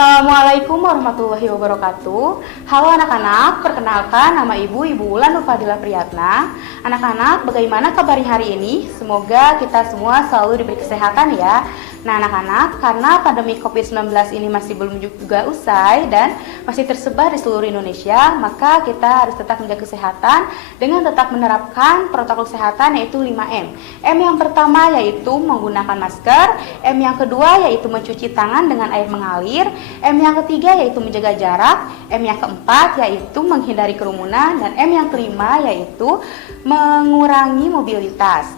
Assalamualaikum warahmatullahi wabarakatuh. Halo anak-anak, perkenalkan nama Ibu Ulan Nur Fadila Priyatna. Anak-anak, bagaimana kabarnya hari ini? Semoga kita semua selalu diberi kesehatan ya. Nah anak-anak, karena pandemi COVID-19 ini masih belum juga usai dan masih tersebar di seluruh Indonesia, maka kita harus tetap menjaga kesehatan dengan tetap menerapkan protokol kesehatan yaitu 5M. M yang pertama yaitu menggunakan masker, M yang kedua yaitu mencuci tangan dengan air mengalir, M yang ketiga yaitu menjaga jarak, M yang keempat yaitu menghindari kerumunan, dan M yang kelima yaitu mengurangi mobilitas.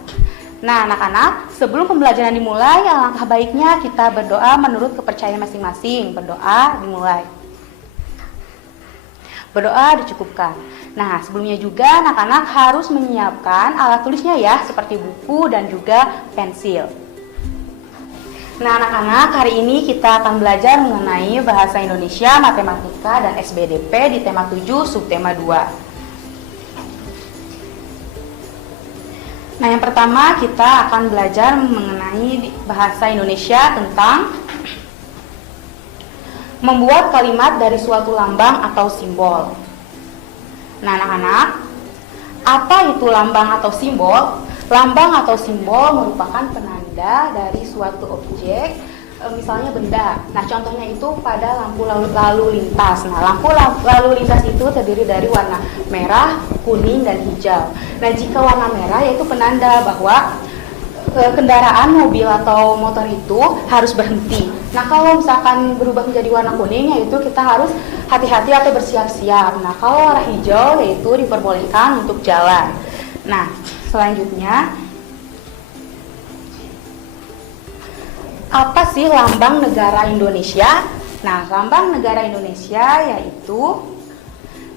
Nah anak-anak, sebelum pembelajaran dimulai, alangkah baiknya kita berdoa menurut kepercayaan masing-masing. Berdoa dimulai. Berdoa dicukupkan. Nah sebelumnya juga anak-anak harus menyiapkan alat tulisnya ya, seperti buku dan juga pensil. Nah anak-anak, hari ini kita akan belajar mengenai bahasa Indonesia, matematika, dan SBDP di tema 7, subtema 2. Nah yang pertama kita akan belajar mengenai bahasa Indonesia tentang membuat kalimat dari suatu lambang atau simbol. Nah anak-anak, apa itu lambang atau simbol? Lambang atau simbol merupakan penanda dari suatu objek, misalnya benda. Nah contohnya itu pada lampu lalu lintas. Nah lampu lalu lintas itu terdiri dari warna merah, kuning, dan hijau. Nah jika warna merah yaitu penanda bahwa kendaraan mobil atau motor itu harus berhenti. Nah kalau misalkan berubah menjadi warna kuning yaitu kita harus hati-hati atau bersiap-siap. Nah kalau warna hijau yaitu diperbolehkan untuk jalan. Nah selanjutnya, apa sih lambang negara Indonesia? Nah, lambang negara Indonesia yaitu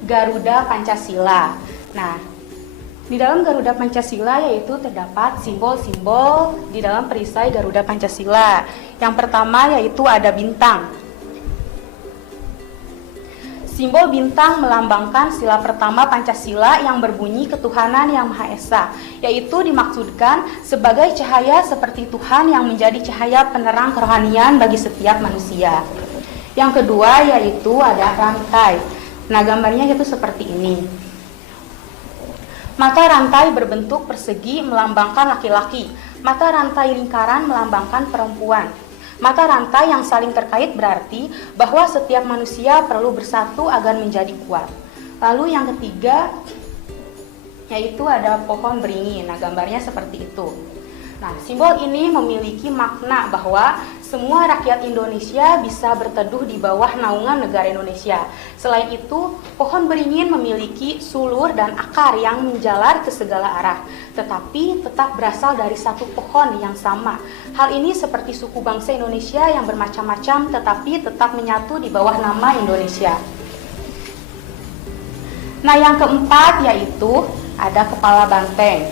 Garuda Pancasila. Nah, di dalam Garuda Pancasila yaitu terdapat simbol-simbol di dalam perisai Garuda Pancasila. Yang pertama yaitu ada bintang. Simbol bintang melambangkan sila pertama Pancasila yang berbunyi ketuhanan yang Maha Esa, yaitu dimaksudkan sebagai cahaya seperti Tuhan yang menjadi cahaya penerang kerohanian bagi setiap manusia. Yang kedua yaitu ada rantai. Nah gambarnya itu seperti ini. Mata rantai berbentuk persegi melambangkan laki-laki, mata rantai lingkaran melambangkan perempuan. Mata rantai yang saling terkait berarti bahwa setiap manusia perlu bersatu agar menjadi kuat. Lalu yang ketiga yaitu ada pohon beringin. Nah gambarnya seperti itu. Nah simbol ini memiliki makna bahwa semua rakyat Indonesia bisa berteduh di bawah naungan negara Indonesia. Selain itu, pohon beringin memiliki sulur dan akar yang menjalar ke segala arah, tetapi tetap berasal dari satu pohon yang sama. Hal ini seperti suku bangsa Indonesia yang bermacam-macam tetapi tetap menyatu di bawah nama Indonesia. Nah yang keempat yaitu ada kepala banteng.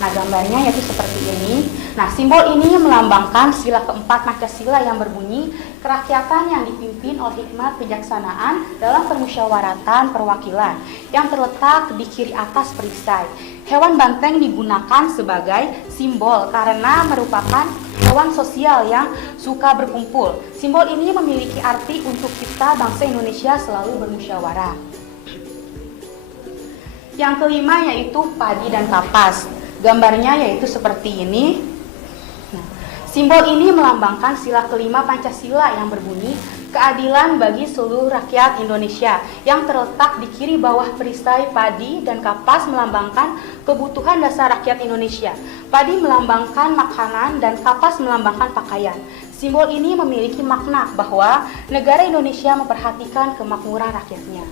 Nah gambarnya yaitu seperti ini. Nah simbol ini melambangkan sila keempat Pancasila yang berbunyi kerakyatan yang dipimpin oleh hikmat kebijaksanaan dalam permusyawaratan perwakilan yang terletak di kiri atas perisai. Hewan banteng digunakan sebagai simbol karena merupakan hewan sosial yang suka berkumpul. Simbol ini memiliki arti untuk kita bangsa Indonesia selalu bermusyawarah. Yang kelima yaitu padi dan kapas. Gambarnya yaitu seperti ini. Nah, simbol ini melambangkan sila kelima Pancasila yang berbunyi keadilan bagi seluruh rakyat Indonesia yang terletak di kiri bawah perisai. Padi dan kapas melambangkan kebutuhan dasar rakyat Indonesia. Padi melambangkan makanan dan kapas melambangkan pakaian. Simbol ini memiliki makna bahwa negara Indonesia memperhatikan kemakmuran rakyatnya.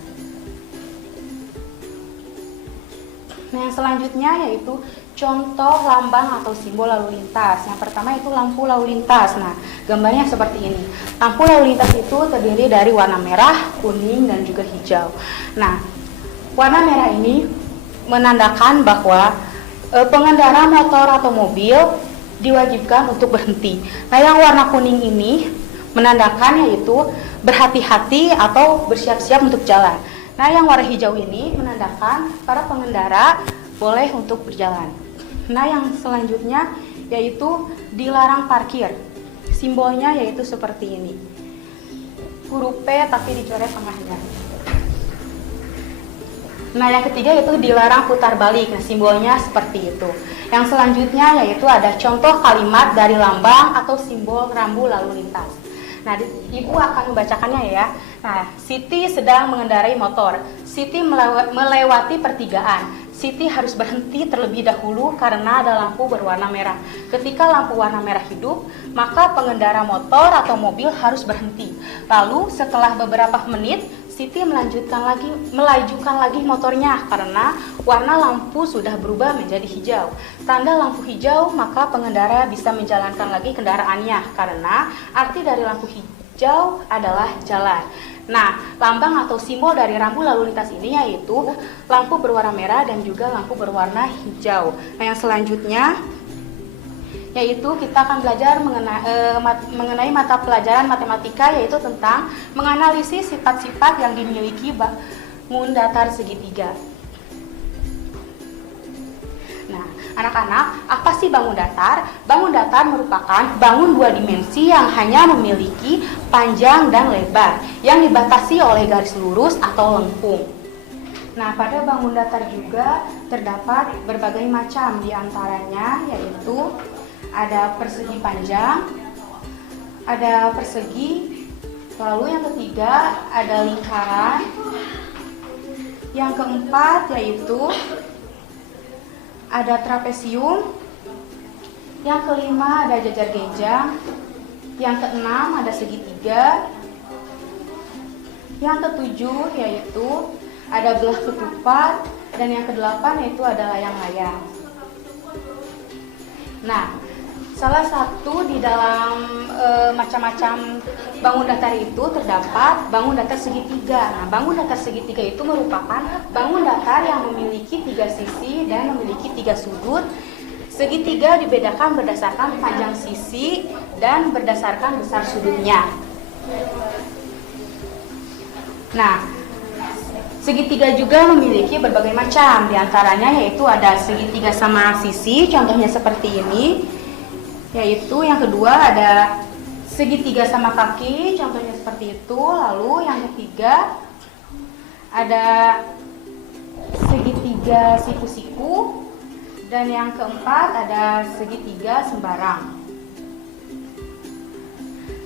Nah yang selanjutnya yaitu contoh lambang atau simbol lalu lintas. Yang pertama itu lampu lalu lintas. Nah gambarnya seperti ini. Lampu lalu lintas itu terdiri dari warna merah, kuning, dan juga hijau. Nah warna merah ini menandakan bahwa pengendara motor atau mobil diwajibkan untuk berhenti. Nah yang warna kuning ini menandakan yaitu berhati-hati atau bersiap-siap untuk jalan. Nah yang warna hijau ini menandakan para pengendara boleh untuk berjalan. Nah yang selanjutnya yaitu dilarang parkir. Simbolnya yaitu seperti ini. huruf P tapi dicoret tengahnya. Nah, yang ketiga yaitu dilarang putar balik. Nah, simbolnya seperti itu. Yang selanjutnya yaitu ada contoh kalimat dari lambang atau simbol rambu lalu lintas. Nah, Ibu akan membacakannya ya. Nah, Siti sedang mengendarai motor. Siti melewati pertigaan. Siti harus berhenti terlebih dahulu karena ada lampu berwarna merah. Ketika lampu warna merah hidup, maka pengendara motor atau mobil harus berhenti. Lalu setelah beberapa menit, Siti melajukan lagi motornya karena warna lampu sudah berubah menjadi hijau. Tanda lampu hijau, maka pengendara bisa menjalankan lagi kendaraannya karena arti dari lampu hijau adalah jalan. Nah, lambang atau simbol dari rambu lalu lintas ini yaitu lampu berwarna merah dan juga lampu berwarna hijau. Nah, yang selanjutnya yaitu kita akan belajar mengenai mata pelajaran matematika, yaitu tentang menganalisis sifat-sifat yang dimiliki bangun datar segitiga. Nah, anak-anak, apa sih bangun datar? Bangun datar merupakan bangun dua dimensi yang hanya memiliki panjang dan lebar, yang dibatasi oleh garis lurus atau lengkung. Nah, pada bangun datar juga terdapat berbagai macam, diantaranya yaitu ada persegi panjang, ada persegi, lalu yang ketiga ada lingkaran, yang keempat yaitu ada trapesium, yang kelima ada jajar genjang, yang keenam ada segitiga, yang ketujuh yaitu ada belah ketupat, dan yang kedelapan yaitu ada layang-layang. Nah, salah satu di dalam macam-macam bangun datar itu terdapat bangun datar segitiga. Nah, bangun datar segitiga itu merupakan bangun datar yang memiliki 3 sisi dan memiliki 3 sudut. Segitiga dibedakan berdasarkan panjang sisi dan berdasarkan besar sudutnya. Nah, segitiga juga memiliki berbagai macam, diantaranya yaitu ada segitiga sama sisi, contohnya seperti ini. Yaitu yang kedua ada segitiga sama kaki, contohnya seperti itu. Lalu yang ketiga ada segitiga siku-siku, dan yang keempat ada segitiga sembarang.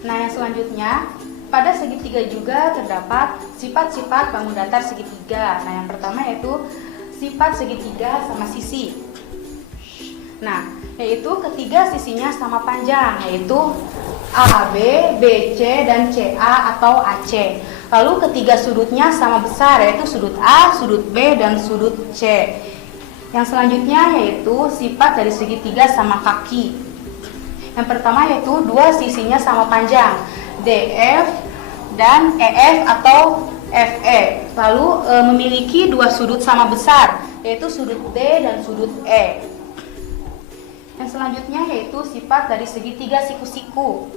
Nah, yang selanjutnya pada segitiga juga terdapat sifat-sifat bangun datar segitiga. Nah, yang pertama yaitu sifat segitiga sama sisi. Nah, yaitu ketiga sisinya sama panjang, yaitu AB, BC, dan CA atau AC. Lalu ketiga sudutnya sama besar, yaitu sudut A, sudut B, dan sudut C. Yang selanjutnya yaitu sifat dari segitiga sama kaki. Yang pertama yaitu dua sisinya sama panjang, DF dan EF atau FE. Lalu memiliki dua sudut sama besar, yaitu sudut D dan sudut E. Yang selanjutnya yaitu sifat dari segitiga siku-siku.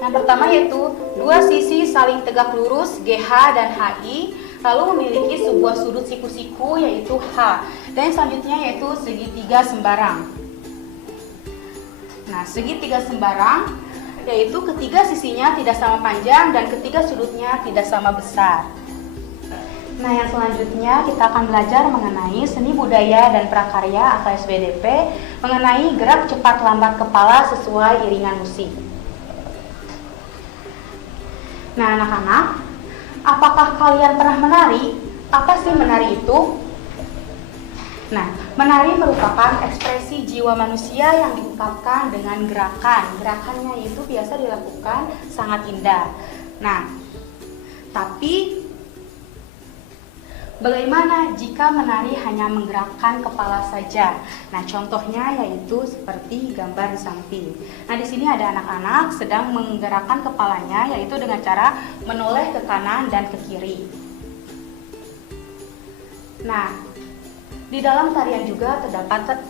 Yang pertama yaitu dua sisi saling tegak lurus GH dan HI, lalu memiliki sebuah sudut siku-siku yaitu H. Dan yang selanjutnya yaitu segitiga sembarang. Nah, segitiga sembarang yaitu ketiga sisinya tidak sama panjang dan ketiga sudutnya tidak sama besar. Nah, yang selanjutnya kita akan belajar mengenai seni budaya dan prakarya atau SBDP, mengenai gerak cepat lambat kepala sesuai iringan musik. Nah, anak-anak, apakah kalian pernah menari? Apa sih menari itu? Nah, menari merupakan ekspresi jiwa manusia yang diungkapkan dengan gerakan. Gerakannya itu biasa dilakukan sangat indah. Nah, tapi bagaimana jika menari hanya menggerakkan kepala saja? Nah, contohnya yaitu seperti gambar di samping. Nah, di sini ada anak-anak sedang menggerakkan kepalanya, yaitu dengan cara menoleh ke kanan dan ke kiri. Nah, di dalam tarian juga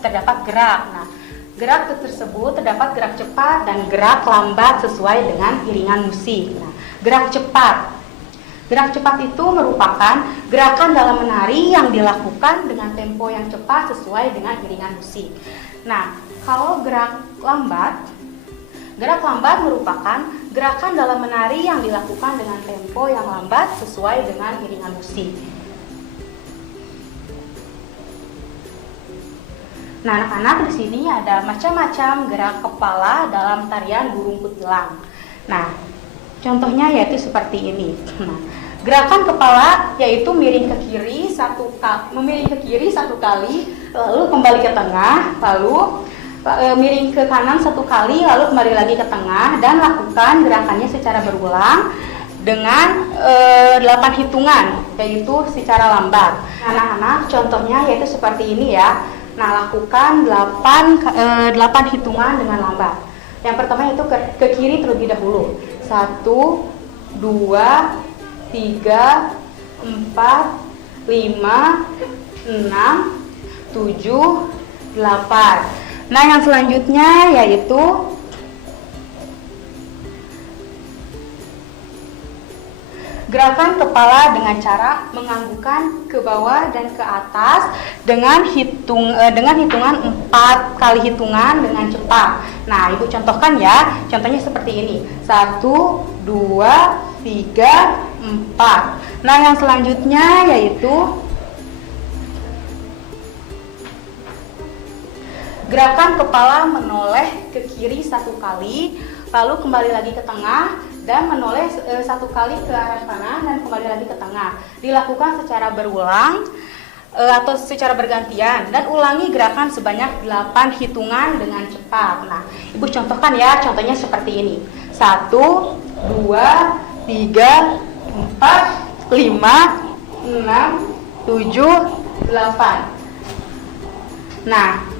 terdapat gerak. Nah, gerak tersebut terdapat gerak cepat dan gerak lambat sesuai dengan iringan musik. Nah, gerak cepat. Gerak cepat itu merupakan gerakan dalam menari yang dilakukan dengan tempo yang cepat sesuai dengan iringan musik. Nah, kalau gerak lambat Gerak lambat merupakan gerakan dalam menari yang dilakukan dengan tempo yang lambat sesuai dengan iringan musik. Nah, anak-anak di sini ada macam-macam gerak kepala dalam tarian burung kutilang. Nah, contohnya yaitu seperti ini. Nah, gerakan kepala yaitu miring ke kiri satu kali, lalu kembali ke tengah, lalu miring ke kanan satu kali, lalu kembali lagi ke tengah, dan lakukan gerakannya secara berulang dengan 8 hitungan, yaitu secara lambat. Anak-anak, contohnya yaitu seperti ini ya. Nah, lakukan 8 hitungan dengan lambat. Yang pertama itu ke kiri terlebih dahulu. 1, 2, 3, 4, 5, 6, 7, 8. Nah, yang selanjutnya yaitu gerakan kepala dengan cara menganggukkan ke bawah dan ke atas dengan hitungan 4 kali hitungan dengan cepat. Nah, Ibu contohkan ya. Contohnya seperti ini. 1, 2, 3, 4. Nah, yang selanjutnya yaitu gerakan kepala menoleh ke kiri 1 kali, lalu kembali lagi ke tengah, dan menoleh 1 kali ke arah kanan dan kembali lagi ke tengah. Dilakukan secara berulang atau secara bergantian, dan ulangi gerakan sebanyak 8 hitungan dengan cepat. Nah, Ibu contohkan ya, contohnya seperti ini. 1, 2, 3, 4, 5, 6, 7, 8. Nah,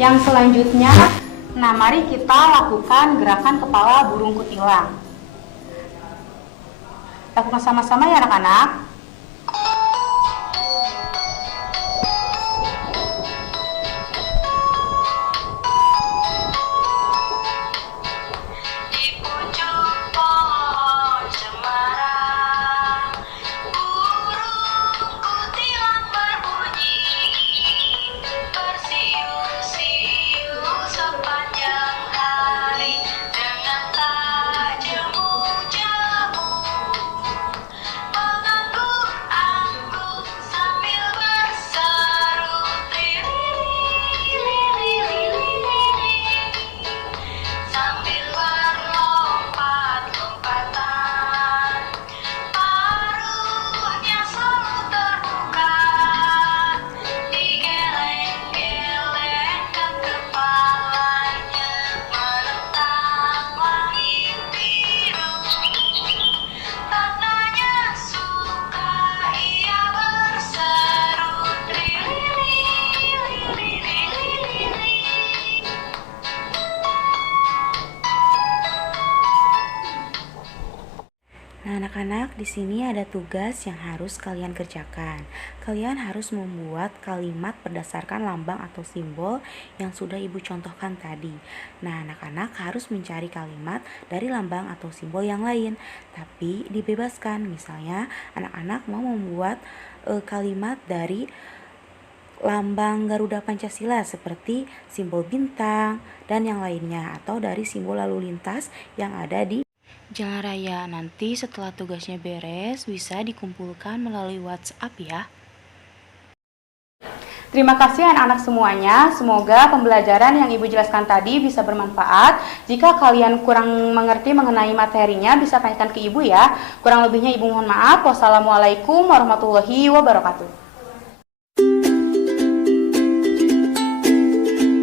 yang selanjutnya, mari kita lakukan gerakan kepala burung kutilang. Lakukan sama-sama ya anak-anak. Nah, anak-anak, di sini ada tugas yang harus kalian kerjakan. Kalian harus membuat kalimat berdasarkan lambang atau simbol yang sudah Ibu contohkan tadi. Nah, anak-anak harus mencari kalimat dari lambang atau simbol yang lain, tapi dibebaskan. Misalnya, anak-anak mau membuat kalimat dari lambang Garuda Pancasila seperti simbol bintang dan yang lainnya, atau dari simbol lalu lintas yang ada di jalan raya. Nanti setelah tugasnya beres bisa dikumpulkan melalui WhatsApp ya. Terima kasih anak-anak semuanya. Semoga pembelajaran yang Ibu jelaskan tadi bisa bermanfaat. Jika kalian kurang mengerti mengenai materinya, bisa tanyakan ke Ibu ya. Kurang lebihnya Ibu mohon maaf. Wassalamualaikum warahmatullahi wabarakatuh.